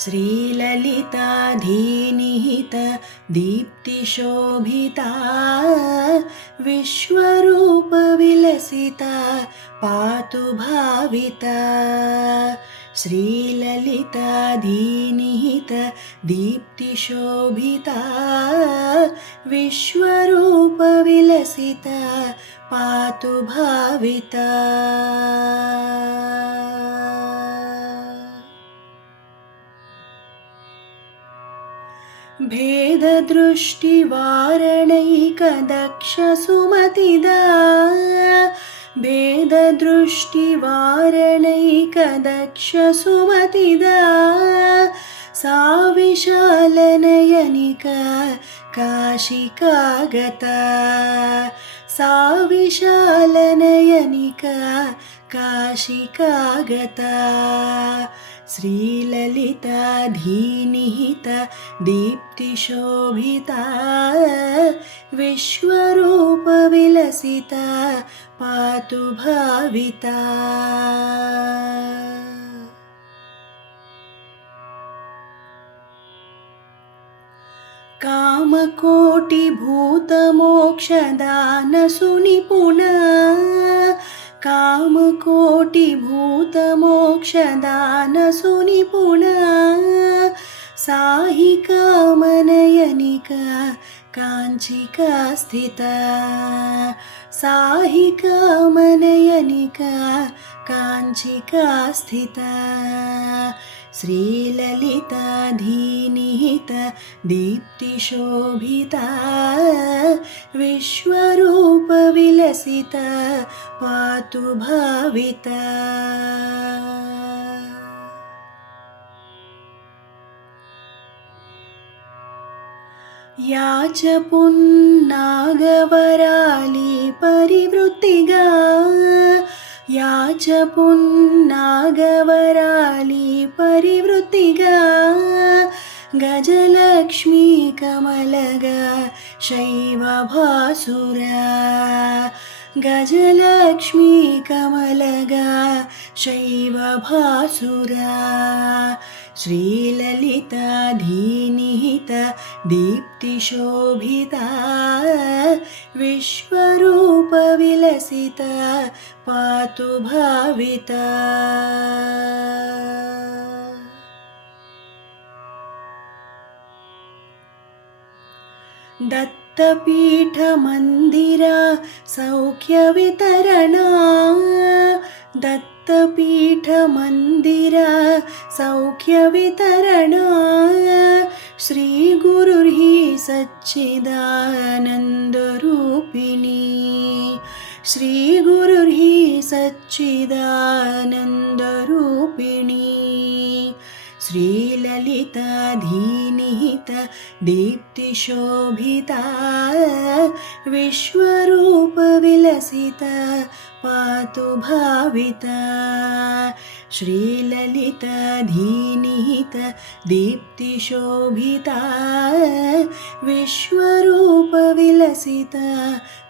श्रीललिताधीनिहिता दीप्तिशोभिता विश्वरूपविलसिता पातु भाविता। श्रीललिताधीनिहिता दीप्तिशोभिता विश्वरूपविलसिता पातु भाविता। भेददृष्टिवारणैकदक्षसुमतिदा भेददृष्टिवारणैकदक्षसुमतिदा सा विशालनयनिका काशिकागता सा विशालनयनिका काशिकागता। श्रीललिताधीनिहिता दीप्तिशोभिता विश्वरूपविलसिता पातु भाविता। कामकोटिभूतमोक्षदानसुनिपुणा कामकोटिभूतमोक्षदानसुनिपुणा साहि कामनयनिका काञ्चिका स्थिता साहि कामनयनिका काञ्चिका स्थिता। श्रीललिताधीनिहिता दीप्तिशोभिता विश्वरूपविलसिता पातु भाविता। या च पुन्नागवराली परिवृत्तिगा या च पुन्नागवराली परिवृत्तिगा गजलक्ष्मी कमलगा शैवभासुरा गजलक्ष्मी कमलगा शैवभासुरा। श्रीललिताधीनिहिता दीप्तिशोभिता विश्वरूपविलसिता पातु भाविता। दत्तपीठमन्दिरा सौख्यवितरणा दत्तपीठमन्दिरा सौख्यवितरणा श्रीगुरुर्हि सच्चिदानन्दरूपिणी श्रीगुरुर्हि सच्चिदानन्दरूपिणी। श्रीललिताधीनिहिता दीप्तिशोभिता विश्वरूपविलसिता पातु भाविता। श्रीललिताधीनिहिता दीप्तिशोभिता विश्वरूपविलसिता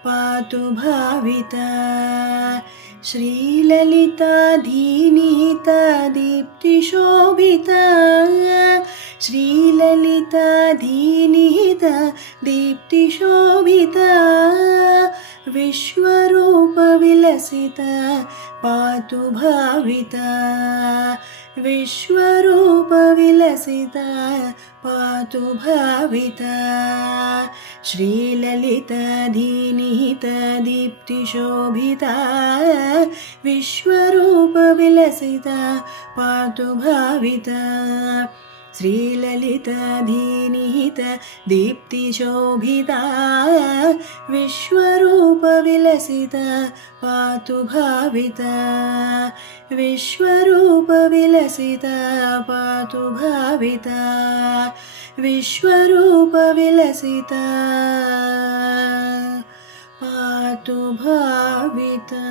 पातु भाविता। श्रीललिताधीनिहिता दीप्तिशोभिता श्रीललिताधीनिहिता दीप्तिशोभिता विश्वरूपविलसिता पातु भाविता विश्वरूपविलसिता पातु भाविता। श्रीललिताधीनिहिता दीप्तिशोभिता विश्वरूपविलसिता पातु भाविता। श्रीललिताधीनिहिता दीप्तिशोभिता विश्वरूपविलसिता पातु भाविता विश्वरूपविलसिता पातु भाविता विश्वरूपविलसिता पातु भाविता।